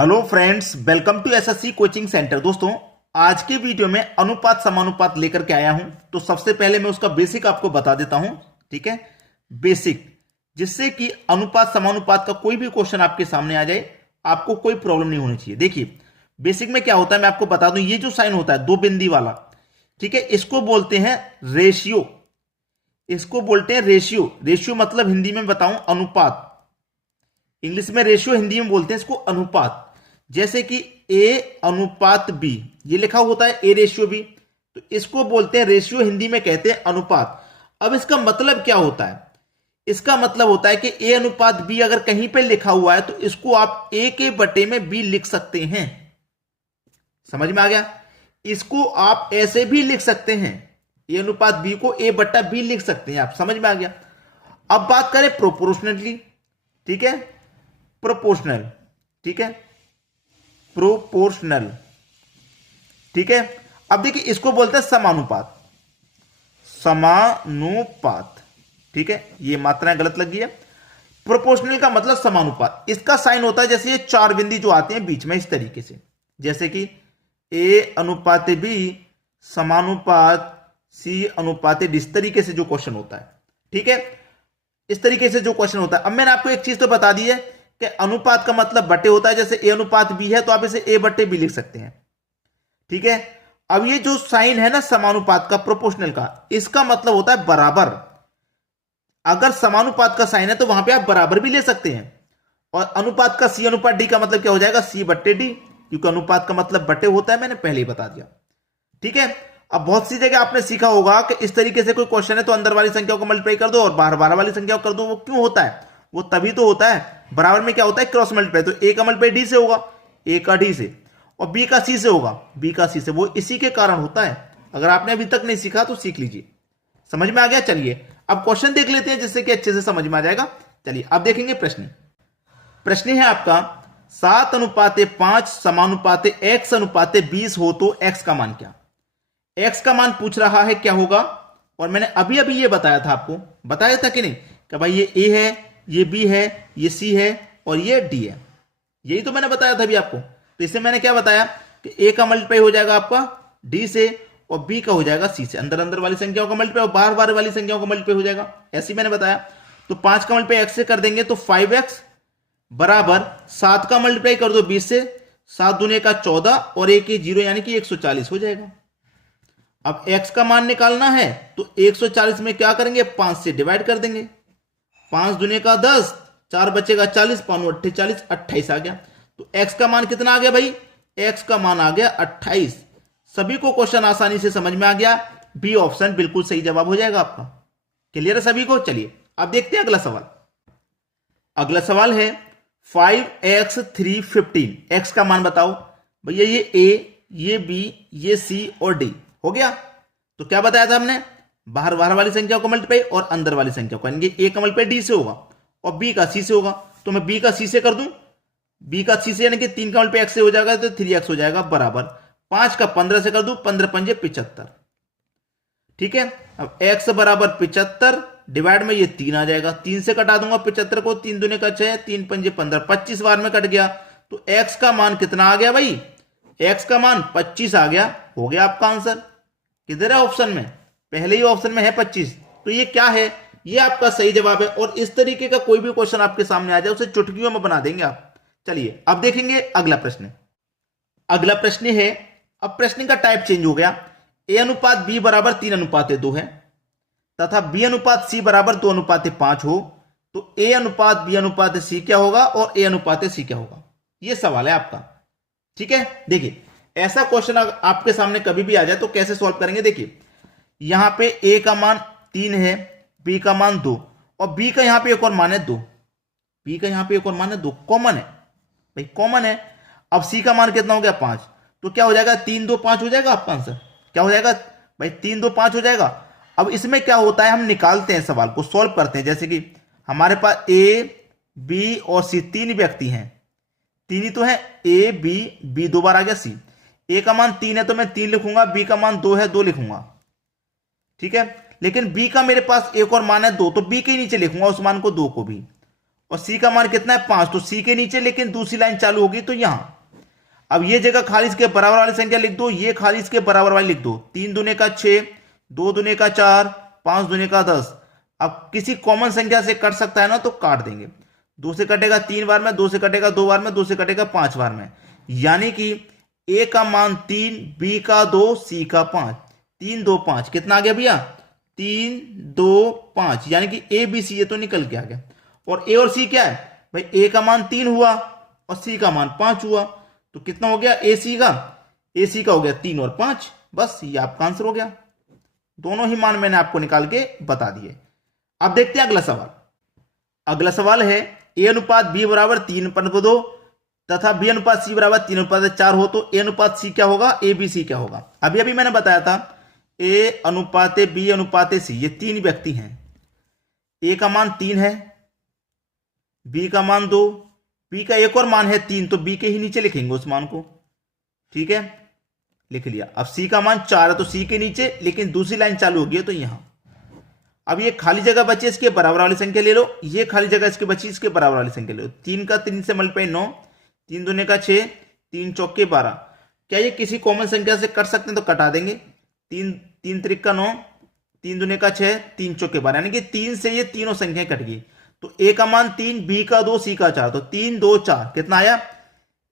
Hello friends, welcome to SSC coaching centre. दोस्तों, आज के वीडियो में अनुपात समानुपात लेकर के आया हूं। तो सबसे पहले मैं उसका बेसिक आपको बता देता हूं, ठीक है। बेसिक, जिससे कि अनुपात समानुपात का कोई भी क्वेश्चन आपके सामने आ जाए, आपको कोई प्रॉब्लम नहीं होनी चाहिए। देखिए, बेसिक में क्या होता है मैं आपको बता दूं। ये जो साइन होता है दो बिंदी वाला, ठीक है, इसको बोलते हैं रेशियो। इसको बोलते हैं रेशियो। रेशियो मतलब हिंदी में बताऊं अनुपात। इंग्लिश में रेशियो, हिंदी में बोलते हैं इसको अनुपात। जैसे कि ए अनुपात बी, ये लिखा होता है ए रेशियो बी, तो इसको बोलते हैं रेशियो, हिंदी में कहते हैं अनुपात। अब इसका मतलब क्या होता है? इसका मतलब होता है कि ए अनुपात बी अगर कहीं पे लिखा हुआ है तो इसको आप ए के बटे में बी लिख सकते हैं। समझ में आ गया? इसको आप ऐसे भी लिख सकते हैं, ए अनुपात बी को ए बट्टा बी लिख सकते हैं आप। समझ में आ गया? अब बात करें प्रोपोर्शनली, ठीक है, प्रोपोर्शनल, ठीक है, प्रोपोर्शनल, ठीक है। अब देखिए, इसको बोलते हैं समानुपात। समानुपात, ठीक है, ये मात्राएं गलत लगी है। प्रोपोर्शनल का मतलब समानुपात। इसका साइन होता है जैसे ये चार बिंदी जो आते हैं बीच में, इस तरीके से, जैसे कि ए अनुपात बी समानुपात सी अनुपात डी, इस तरीके से जो क्वेश्चन होता है, ठीक है, इस तरीके से जो क्वेश्चन होता है। अब मैंने आपको एक चीज तो बता दी है कि अनुपात का मतलब बटे होता है। जैसे ए अनुपात बी है तो आप इसे ए बट्टे बी लिख सकते हैं, ठीक है। अब ये जो साइन है ना समानुपात का, प्रोपोर्शनल का, इसका मतलब होता है बराबर। अगर समानुपात का साइन है तो वहां पे आप बराबर भी ले सकते हैं। और अनुपात का सी अनुपात डी का मतलब क्या हो जाएगा? सी बट्टे डी, क्योंकि अनुपात का मतलब बटे होता है, मैंने पहले ही बता दिया, ठीक है। अब बहुत सी जगह आपने सीखा होगा कि इस तरीके से कोई क्वेश्चन है तो अंदर वाली संख्याओं को मल्टीप्लाई कर दो और बाहर बाहर वाली संख्याओं को कर दो। वो क्यों होता है? वो तभी तो होता है, बराबर में क्या होता है? Cross multiply. तो ए का मल्टीप्लाई डी से होगा, ए का डी से, और बी का सी से होगा, बी का सी से। वो इसी के कारण होता है। अगर आपने अभी तक नहीं सीखा तो सीख लीजिए। समझ में आ गया? चलिए अब क्वेश्चन देख लेते हैं जिससे कि अच्छे से समझ में आ जाएगा। चलिए अब देखेंगे प्रश्न। प्रश्न है आपका 7:5 समानुपाते x अनुपाते 20 हो तो x का मान क्या? x का मान पूछ रहा है, क्या होगा? और मैंने अभी अभी ये बताया था, आपको बताया था कि नहीं, कि भाई ये a है, ये b है, ये c है और ये d है। यही तो मैंने बताया था अभी आपको। तो इससे मैंने क्या बताया कि a का मल्टीप्लाई हो जाएगा आपका d से और b का हो जाएगा c से। अंदर अंदर वाली संख्याओं का मल्टीप्लाई और बाहर बाहर वाली संख्याओं का मल्टीप्लाई हो जाएगा, ऐसे ही मैंने बताया। तो 5 का मल्टीप्लाई x से कर देंगे तो 5x बराबर 7 का मल्टीप्लाई कर दो 20 से, 7 दूने का 14 और 1 0 यानी कि 140 हो जाएगा। अब x का मान निकालना है तो 140 में क्या करेंगे? 5 से डिवाइड कर देंगे। 5 दूने का 10, 4 बचेगा 40, 5 48, 28 आ गया। तो x का मान कितना आ गया भाई? x का मान आ गया 28। सभी को क्वेश्चन आसानी से समझ में आ गया। बी ऑप्शन बिल्कुल सही जवाब हो जाएगा आपका। क्लियर है सभी को? चलिए अब देखते हैं अगला सवाल। अगला सवाल है 5x 3 15। x का मान बताओ भैया। ये a, ये b, ये c और d हो गया। तो क्या बताया था हमने? बाहर बाहर वाली संख्याओं को मल्टीप्लाई और अंदर वाली संख्या को, यानी a का मल्टीप्लाई d से होगा और b का c से होगा। तो मैं b का c से कर दूं, b का c से यानी कि 3 का मल्टीप्लाई x से हो जाएगा तो 3x हो जाएगा बराबर 5 का 15 से कर दूं, 15 पंजे 75, ठीक है। अब x बराबर 75 डिवाइड में ये 3 आ जाएगा, 3 से कटा दूंगा 75 को, 3 दूने का 6, 3 पंजे 15, 25 बार में कट गया। तो x का मान कितना आ गया भाई? x का मान 25 आ गया। हो गया आपका आंसर। किधर है ऑप्शन में? पहले ही ऑप्शन में है 25। तो ये क्या है? ये आपका सही जवाब है। और इस तरीके का कोई भी क्वेश्चन आपके सामने आ जाए उसे चुटकियों में बना देंगे आप। चलिए अब देखेंगे अगला प्रश्न। अगला प्रश्न है, अब प्रश्न का टाइप चेंज हो गया। a अनुपात b बराबर 3:2 है तथा b अनुपात c बराबर 2:5 हो तो a अनुपात b अनुपात c क्या होगा और a अनुपात c क्या होगा? यह सवाल है आपका, ठीक है। देखिए, ऐसा क्वेश्चन आपके सामने कभी भी आ जाए तो कैसे सॉल्व करेंगे? देखिए, यहां पे a का मान 3 है, b का मान 2 और b का यहां पे एक और मान है 2। b का यहां पे एक और मान है 2, कॉमन है भाई, कॉमन है। अब c का मान कितना हो गया? 5। तो क्या हो जाएगा? 3 2 5 हो जाएगा आपका आंसर। क्या हो जाएगा भाई? 3 2 5 हो जाएगा। अब इसमें क्या होता है, हम निकालते हैं, सवाल को सॉल्व करते हैं। जैसे कि हमारे पास a, b और c 3 व्यक्ति हैं, 3 ही तो है, a b, b 2 बार आ गया c। a का मान 3 है तो मैं 3 लिखूंगा, b का मान 2 है 2 लिखूंगा, ठीक है। लेकिन b का मेरे पास एक और मान है 2, तो b के नीचे लिखूंगा उस मान को, 2 को भी। और सी का मान कितना है 5, तो सी के नीचे लेकिन दूसरी लाइन चालू होगी तो यहां। अब ये जगह खाली इसके बराबर वाली संख्या लिख दो, ये खाली इसके बराबर वाली लिख दो। 3 दूने का 6, 2 दूने का 4, 5 दूने का 10। अब किसी कॉमन संख्या से कट सकता है ना, तो काट देंगे। 2 से कटेगा 3 बार में, 2 से कटेगा 2 बार में, 2 से कटेगा 5 बार में। यानी कि ए का मान 3, बी का 2, सी का 5। 3 2 5 कितना आ गया भैया? 3 2 5, यानी कि ए बी सी ये तो निकल के आ गया। और ए और सी क्या है भाई? ए का मान 3 हुआ और सी का मान 5 हुआ, तो कितना हो गया ए सी का? ए सी का हो गया 3 और 5। बस ये आपका आंसर हो गया। दोनों ही मान मैंने आपको निकाल के बता दिए। अब देखते हैं अगला सवाल। अगला सवाल है ए अनुपात बी बराबर 3:2 तथा बी अनुपात सी बराबर 3:4 हो तो ए अनुपात सी क्या होगा, ए बी सी क्या होगा? अभी अभी मैंने बताया था ए अनुपात बी अनुपात सी, ये 3 व्यक्ति हैं। ए का मान 3 है, बी का मान 2, बी का एक और मान है 3, तो बी के ही नीचे लिखेंगे उस मान को। ठीक है, लिख लिया। अब सी का मान 4 है तो सी के नीचे, लेकिन दूसरी लाइन चालू होगी तो यहां। अब ये खाली जगह बची, इसके बराबर वाली संख्या ले लो। ये खाली जगह इसके बची, इसके बराबर वाली संख्या ले लो। 3 का 3 से मल्टीप्लाई 9, 3 दूने का 6, 3 चौके 12। क्या ये किसी कॉमन संख्या से कट सकते हैं? तो कटा देंगे। 3 त्रिक का 9, 3 दूने का 6, 3 चौके 12, यानी कि 3 से ये तीनों संख्याएं कट गई। तो ए का मान 3, बी का 2, सी का 4, तो 3 2 4 कितना आया?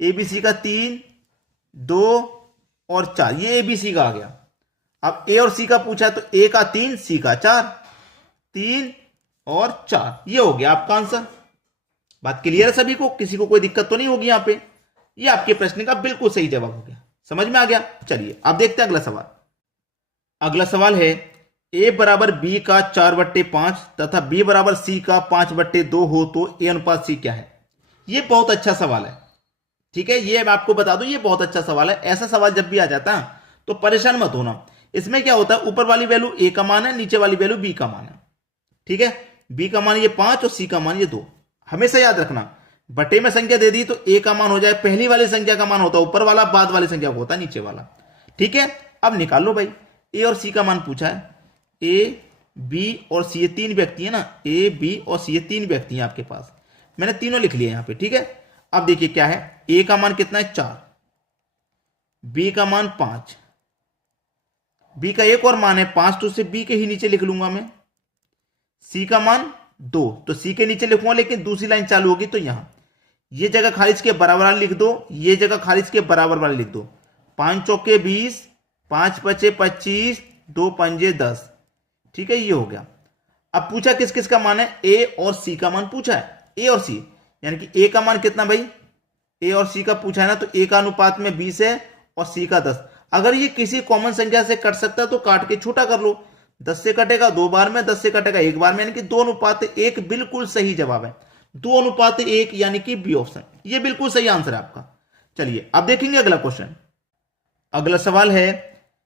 ए बी सी का 3 2 और 4, ये ए बी सी का आ गया। अब ए और सी का पूछा तो ए का 3, सी का 4, 3 और 4, ये हो गया आपका आंसर। बात क्लियर है सभी को? किसी को कोई दिक्कत तो नहीं होगी यहां पे? ये आपके प्रश्न का बिल्कुल सही जवाब हो गया। समझ में आ गया? चलिए अब देखते हैं अगला सवाल। अगला सवाल है ए बराबर बी का 4/5 तथा बी बराबर सी का 5/2 हो तो ए अनुपात सी क्या है? ये बहुत अच्छा सवाल है। ठीक है, ये मैं आपको बता दूं, ये बहुत अच्छा सवाल है। ऐसा सवाल जब भी आ जाता है तो परेशान मत होना। इसमें क्या होता है, ऊपर वाली वैल्यू ए का मान है, नीचे वाली वैल्यू बी का मान है। ठीक है, बी का मान ये 5 और सी का मान ये 2। हमेशा याद रखना, बटे में संख्या दे दी तो ए का मान हो जाए पहली वाली संख्या का मान होता है ऊपर वाला, बाद वाली संख्या को होता है नीचे वाला। ठीक है, अब निकाल लो भाई। ए और सी का मान पूछा है। ए बी और सी, ये 3 व्यक्ति है ना, ए बी और सी, ये 3 व्यक्ति हैं आपके पास। मैंने तीनों लिख लिए यहां पे। ठीक है, अब देखिए क्या है, ए का मान कितना है 4, बी का मान 5, बी का एक और मान है 5, तो उसे बी के ही नीचे लिख लूंगा मैं। सी का मान 2, तो सी के नीचे लिखूंगा, लेकिन दूसरी लाइन चालू होगी तो यहां। ये जगह खाली इसके बराबर वाली लिख दो, ये जगह खाली इसके बराबर वाली लिख दो। 5 चौके 20, 5 पचे 25, 2 पंजे 10। ठीक है, ये हो गया। अब पूछा किस किस का मान है, ए और सी का मान पूछा है। ए और सी यानी कि ए का मान कितना भाई, ए और सी का पूछा है ना, तो ए का अनुपात में 20 है और सी का 10। अगर ये किसी कॉमन संख्या से कट सकता है तो काट के छोटा कर लो। 10 से कटेगा 2 बार में, 10 से कटेगा 1 बार में, यानी कि 2:1 बिल्कुल सही जवाब है। 2:1 यानी कि बी ऑप्शन, ये बिल्कुल सही आंसर है आपका। चलिए अब देखेंगे अगला क्वेश्चन। अगला सवाल है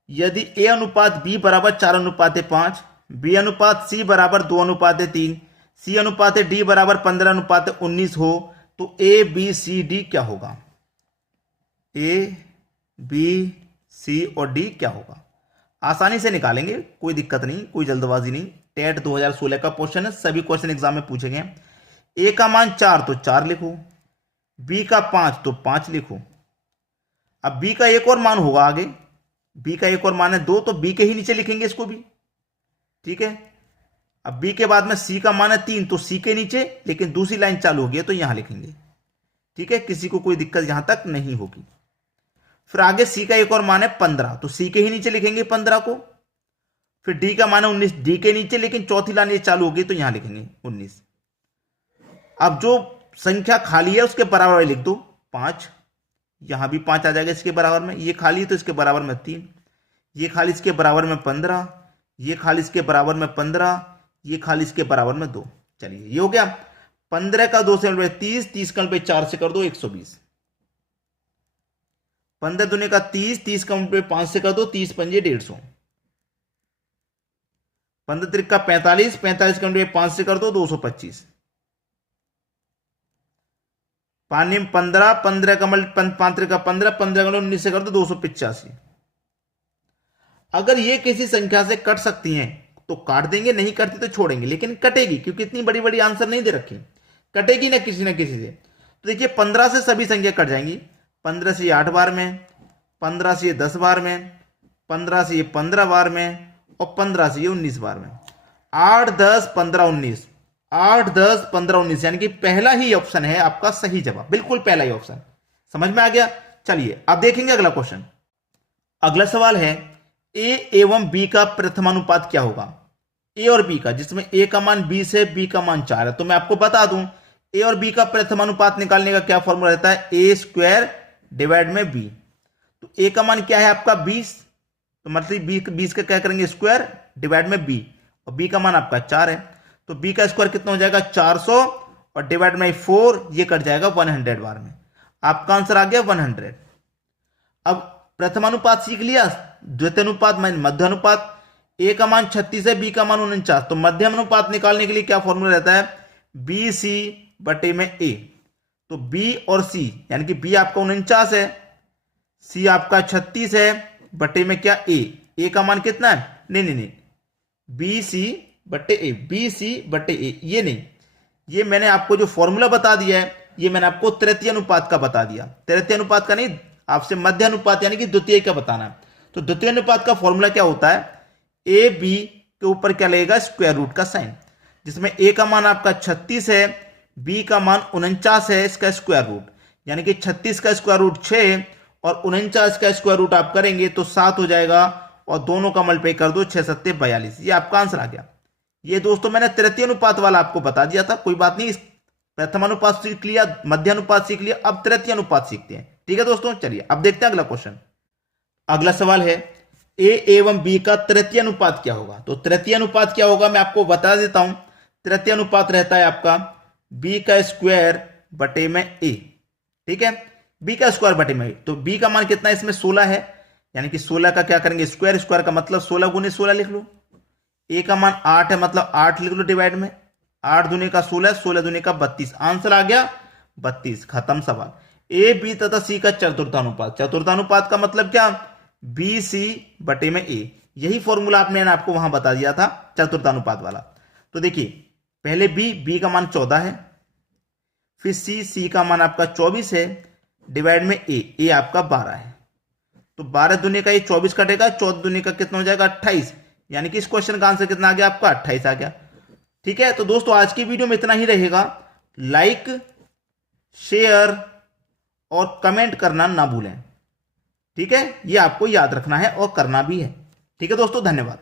यदि ए अनुपात बी बराबर 4:5, बी अनुपात सी बराबर 2:3, सी अनुपात डी बराबर 15:19 हो तो ए बी सी डी क्या होगा? ए बी सी और डी क्या होगा? आसानी से निकालेंगे, कोई दिक्कत नहीं, कोई जल्दबाजी नहीं। टेट 2016 का क्वेश्चन है, सभी क्वेश्चन एग्जाम में पूछे गए। ए का मान 4 तो 4 लिखो, बी का 5 तो 5 लिखो। अब बी का एक और मान होगा आगे, बी का एक और मान है 2, तो बी के ही नीचे लिखेंगे इसको भी। ठीक है, अब बी के बाद में सी का मान है 3, तो सी के नीचे, लेकिन दूसरी लाइन चालू होगी तो यहां लिखेंगे। ठीक है, किसी को कोई दिक्कत यहां तक नहीं होगी। फिर आगे सी का एक और मान है 15, तो सी के ही नीचे लिखेंगे 15 को। फिर डी का मान है 19, डी के नीचे, लेकिन चौथी लाइन ये चालू होगी तो यहां लिखेंगे 19। अब जो संख्या खाली है उसके बराबर में लिख दो 5, यहां भी 5 आ जाएगा इसके बराबर में। ये खाली है तो इसके बराबर में 3, ये खाली इसके बराबर में 15, ये खाली इसके बराबर में 15, ये खाली इसके बराबर में 2। चलिए ये हो गया। 15 का 2 से 30, 30 का 4 से कर दो 120। 15 दूने का 30, 30 का 5 से कर दो 30 पंजे 150। 15 त्रिक का 45, 45 का 5 से कर दो 225। 5 15, 15 का 5 त्रिक का 15, 15 का 19 से कर दो 285। अगर ये किसी संख्या से कट सकती हैं तो काट देंगे, नहीं कटती तो छोड़ेंगे, लेकिन कटेगी क्योंकि इतनी बड़ी बड़ी आंसर नहीं दे रखी। कटेगी ना किसी से। तो देखिए 15 से सभी संख्या कट जाएंगी। 15 से ये 8 बार में, 15 से ये 10 बार में, 15 से ये 15 बार में, और 15 से ये 19 बार में। 8, 10, 15, 19, 8, 10, 15, 19, यानी कि पहला ही ऑप्शन है आपका सही जवाब, बिल्कुल पहला ही ऑप्शन। समझ में आ गया। चलिए अब देखेंगे अगला क्वेश्चन। अगला सवाल है ए एवं बी का प्रथमानुपात क्या होगा। ए और बी का, जिसमें ए का मान 20 है, बी का मान 4 है। तो मैं आपको बता दूं ए और बी का प्रथमानुपात निकालने का क्या फॉर्मूला रहता है, ए स्क्वायर डिवाइड में बी। तो ए का मान क्या है आपका 20, तो मतलब 20 का क्या करेंगे स्क्वायर डिवाइड में बी, और बी का मान आपका 4 है। तो बी का स्क्वायर कितना हो जाएगा 400, और डिवाइड में 4, ये कट जाएगा 100 बार में। आपका आंसर आ गया 100। अब प्रथमानुपात सीख लिया, द्वितीयानुपात मध्य अनुपात। ए का मान 36 है, बी का मान 49। तो मध्यम अनुपात निकालने के लिए क्या फॉर्मूला रहता है, बी सी बटे में ए। तो बी और सी, यानी कि बी आपका 49 है, सी आपका 36 है, बटे में क्या ए का मान कितना है, नहीं, बी सी बटे ए, बी सी बटे ए, ये नहीं, ये मैंने आपको जो फॉर्मूला बता दिया है, ये मैंने आपको तृतीय अनुपात का बता दिया। तृतीय अनुपात का नहीं, आपसे मध्य अनुपात यानी कि द्वितीय का बताना है। तो द्वितीय अनुपात का फॉर्मूला क्या होता है, ए बी के ऊपर क्या लगेगा स्क्वायर रूट का साइन, जिसमें ए का मान आपका 36 है, बी का मान 49 है, इसका स्क्वायर रूट, यानी कि 36 का स्क्वायर रूट 6 और 49 का स्क्वायर रूट आप करेंगे तो 7 हो जाएगा, और दोनों का मल्टीप्लाई कर दो, 6 7 42, ये आपका आंसर आ गया। ये दोस्तों मैंने तृतीय अनुपात वाला आपको बता दिया था, कोई बात नहीं, प्रथम अनुपात सीख लिया, मध्य अनुपात सीख लिया, अब तृतीय अनुपात सीखते हैं। ठीक है दोस्तों, चलिए अब देखते हैं अगला क्वेश्चन। अगला सवाल है ए एवं बी का तृतीय अनुपात क्या होगा। तो तृतीय अनुपात क्या होगा मैं आपको बता देता हूं। तृतीय अनुपात रहता है आपका बी का स्क्वायर बटे में ए। ठीक है, बी का स्क्वायर बटे में ए। तो बी का मान कितना है इसमें 16 है, यानी कि 16 का क्या करेंगे स्क्वायर, स्क्वायर का मतलब 16 गुने 16 लिख लो। ए का मान 8 है, मतलब 8 लिख लो डिवाइड में, 8 दूने का 16, 16 दूने का 32, आंसर आ गया 32। खत्म सवाल। ए बी तथा सी का चतुर्थानुपात, चतुर्थानुपात का मतलब क्या, बी सी बटे में ए। यही फॉर्मूला मैंने आपको वहां बता दिया था चतुर्थानुपात वाला। तो देखिए पहले बी का मान 14 है, फिर सी का मान आपका 24 है, डिवाइड में ए आपका 12 है। तो 12 दूने का ये 24 कटेगा, 14 दूने का कितना हो जाएगा 28, यानी कि इस क्वेश्चन का आंसर कितना आ गया आपका 28 आ गया। ठीक है, तो दोस्तों आज की वीडियो में इतना ही रहेगा। लाइक, शेयर और कमेंट करना ना भूलें। ठीक है, ये आपको याद रखना है और करना भी है। ठीक है दोस्तों, धन्यवाद।